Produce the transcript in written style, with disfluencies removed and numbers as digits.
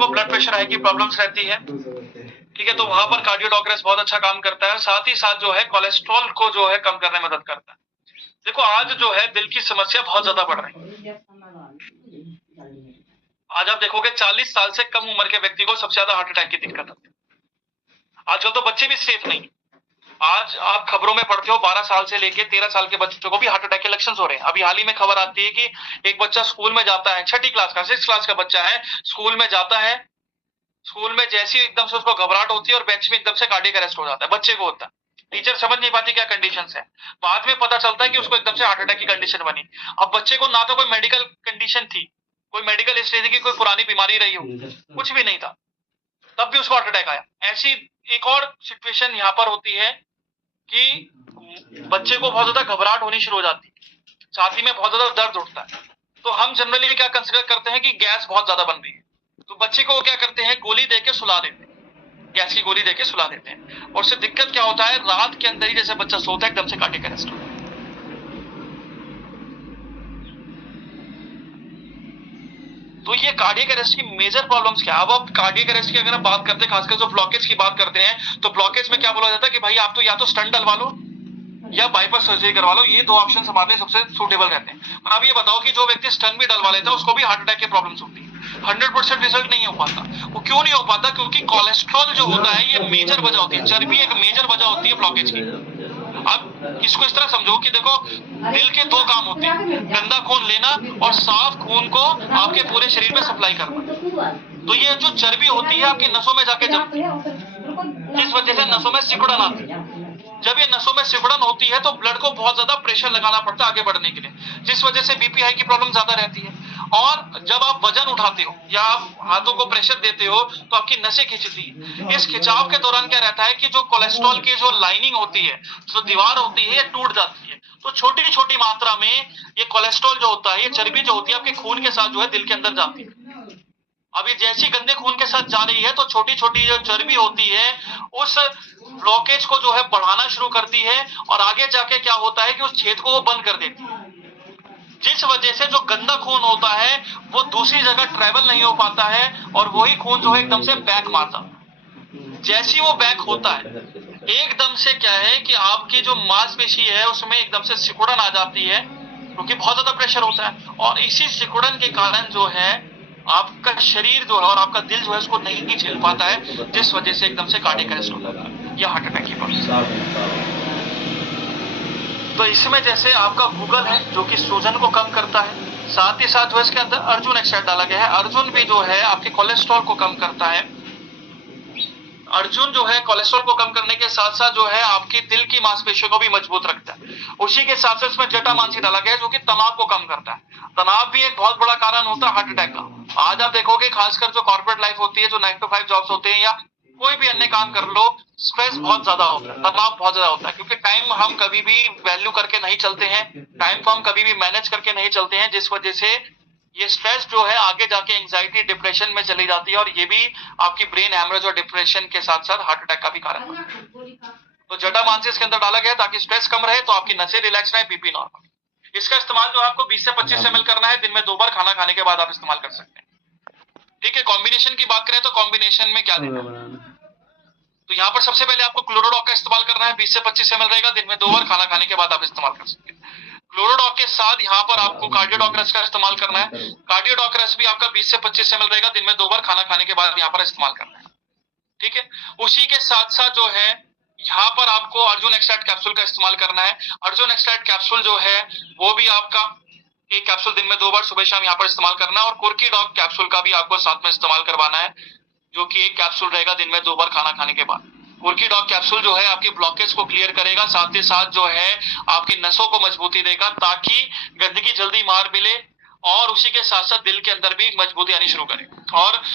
को blood pressure high की problems रहती है, ठीक है, तो वहां पर कार्डियोडॉक्रेस बहुत अच्छा काम करता है। साथ ही साथ जो है कोलेस्ट्रॉल को जो है कम करने में मदद करता है। देखो आज जो है दिल की समस्या बहुत ज्यादा बढ़ रही है। आज आप देखोगे 40 साल से कम उम्र के व्यक्ति को सबसे ज्यादा हार्ट अटैक की दिक्कत होती है। आजकल तो बच्चे भी सेफ नहीं। आज आप खबरों में पढ़ते हो 12 साल से लेके 13 साल के बच्चों को भी हार्ट अटैक के लक्षण हो रहे हैं। अभी हाल ही में खबर आती है कि एक बच्चा स्कूल में जाता है, 6ठी क्लास का 6 क्लास का बच्चा है, स्कूल में जाता है, स्कूल में जैसी एकदम से उसको घबराहट होती है और बेंच में एकदम से कार्डियक अरेस्ट हो जाता है, बच्चे को होता है। टीचर समझ नहीं पाती क्या कंडीशन है, बाद में पता चलता है कि उसको एकदम से हार्ट अटैक की कंडीशन बनी। अब बच्चे को ना तो कोई मेडिकल कंडीशन थी, कोई मेडिकल हिस्ट्री थी कि कोई पुरानी बीमारी रही हो, कुछ भी नहीं था, तब भी उसको हार्ट अटैक आया। ऐसी एक और सिचुएशन यहाँ पर होती है कि बच्चे को बहुत ज्यादा घबराहट होनी शुरू हो जाती है, छाती में बहुत ज्यादा दर्द उठता है, तो हम जनरली क्या कंसिडर करते हैं कि गैस बहुत ज्यादा बन रही है, तो बच्चे को क्या करते हैं, गोली देके सुला देते हैं, गैस की गोली देके सुला देते हैं। और उससे दिक्कत क्या होता है, रात के अंदर ही जैसे बच्चा सोता है एकदम से कार्डियक अरेस्ट होता है। तो ये कार्डियक अरेस्ट की मेजर प्रॉब्लम्स क्या है। अब कार्डियक अरेस्ट की अगर हम बात करते हैं, खासकर जो ब्लॉकेज की बात करते हैं, तो ब्लॉकेज में क्या बोला जाता है कि भाई आप तो या तो स्टंट डलवा लो या बाईपास सर्जरी करवा लो, ये दो ऑप्शन हमारे लिए सबसे सूटेबल रहते हैं। और अब ये बताओ कि जो व्यक्ति स्टंट भी डलवा लेता है उसको भी हार्ट अटैक की प्रॉब्लम्स होती है, 100% रिजल्ट नहीं हो पाता। वो क्यों नहीं हो पाता, क्योंकि कोलेस्ट्रॉल जो होता है ये मेजर वजह होती है, चर्बी एक मेजर वजह होती है ब्लॉकेज की। अब इसको इस तरह समझो कि देखो दिल के दो काम होते हैं, गंदा खून लेना और साफ खून को आपके पूरे शरीर में सप्लाई करना। तो ये जो चर्बी होती है आपकी नसों में जाके जमती है, जिस वजह से नसों में सिकुड़न आती है। जब ये नसों में सिकुड़न होती है तो ब्लड को बहुत ज्यादा प्रेशर लगाना पड़ता है आगे बढ़ने के लिए, जिस वजह से बीपी हाई की प्रॉब्लम ज्यादा रहती है। और जब आप वजन उठाते हो या आप हाथों को प्रेशर देते हो तो आपकी नसें खिंचती है। इस खिंचाव के दौरान क्या रहता है कि जो कोलेस्ट्रॉल की जो लाइनिंग होती है, जो दीवार होती है, ये टूट जाती है। तो छोटी छोटी मात्रा में ये कोलेस्ट्रॉल जो होता है, ये चर्बी जो होती है आपके खून के साथ जो है दिल के अंदर जाती है। अब ये जैसी गंदे खून के साथ जा रही है तो छोटी छोटी जो चर्बी होती है उस ब्लॉकेज को जो है बढ़ाना शुरू करती है, और आगे जाके क्या होता है कि उस छेद को वो बंद कर देती है, जिस वजह से जो गंदा खून होता है वो दूसरी जगह ट्रेवल नहीं हो पाता है और वही खून जो है एकदम से बैक मारता है। जैसी वो बैक होता है एकदम से क्या है कि आपकी जो मांसपेशी है उसमें एकदम से सिकुड़न आ जाती है, क्योंकि बहुत ज्यादा प्रेशर होता है। और इसी सिकुड़न के कारण जो है आपका शरीर जो है और आपका दिल जो है उसको नहीं झेल पाता है, जिस वजह से एकदम से कार्डियक अरेस्ट होता है या हार्ट अटैक की प्रॉब्लम। तो इसमें जैसे आपका गूगल है जो कि सूजन को कम करता है, साथ ही साथ जो इसके अंदर अर्जुन एक्सट्रैक्ट डाला गया है, अर्जुन भी जो है आपके कोलेस्ट्रॉल को कम करता है। अर्जुन जो है कोलेस्ट्रॉल को कम करने के साथ साथ जो है आपकी दिल की मांसपेशियों को भी मजबूत रखता है। उसी के साथ साथ इसमें जटामांसी डाला गया है जो कि तनाव को कम करता है। तनाव भी एक बहुत बड़ा कारण होता है हार्ट अटैक का। आज आप देखोगे खासकर जो कॉर्पोरेट लाइफ होती है, जो 9 to 5 जॉब्स होते हैं या कोई भी अन्य काम कर लो, स्ट्रेस बहुत ज्यादा होता है, तनाव बहुत ज्यादा होता है, क्योंकि टाइम हम कभी भी वैल्यू करके नहीं चलते हैं, टाइम को हम कभी भी मैनेज करके नहीं चलते हैं, जिस वजह से ये स्ट्रेस जो है आगे जाके एंजाइटी डिप्रेशन में चली जाती है, और ये भी आपकी ब्रेन हैमरेज और डिप्रेशन के साथ साथ हार्ट अटैक का भी कारण बनता है। तो जटामांसी इसके अंदर डाला गया ताकि स्ट्रेस कम रहे, तो आपकी नसें रिलैक्स रहे, बीपी नॉर्मल। इसका इस्तेमाल जो आपको 20 से 25 ml करना है, दिन में 2 बार खाना खाने के बाद आप इस्तेमाल कर सकते हैं। ठीक है, कॉम्बिनेशन की बात करें तो कॉम्बिनेशन में क्या देना है, तो यहाँ पर सबसे पहले आपको क्लोरोडॉक का इस्तेमाल करना है, 20 से 25 ml रहेगा, दिन में 2 बार खाना खाने के बाद आप इस्तेमाल कर सकते हैं। क्लोरोडॉक के साथ यहाँ पर आपको कार्डियोडॉक्रेस का इस्तेमाल करना है, कार्डियोडॉक्रेस भी आपका 20 से 25 ml रहेगा, दिन में 2 बार खाना खाने के बाद यहाँ पर इस्तेमाल करना है। ठीक है, उसी के साथ साथ जो है यहाँ पर आपको अर्जुन एक्सट्रैक्ट कैप्सूल का इस्तेमाल करना है। अर्जुन एक्सट्रैक्ट कैप्सूल जो है वो भी आपका एक कैप्सूल दिन में 2 बार सुबह शाम यहाँ पर इस्तेमाल करना है, और कुर्की डॉग कैप्सूल का भी आपको साथ में इस्तेमाल करवाना है, जो कि एक कैप्सूल रहेगा दिन में 2 बार खाना खाने के बाद। कुर्की डॉग कैप्सूल जो है आपकी ब्लॉकेज को क्लियर करेगा, साथ ही साथ जो है आपकी नसों को मजबूती देगा ताकि गंदगी जल्दी मार मिले, और उसी के साथ साथ दिल के अंदर भी मजबूती आनी शुरू करे। और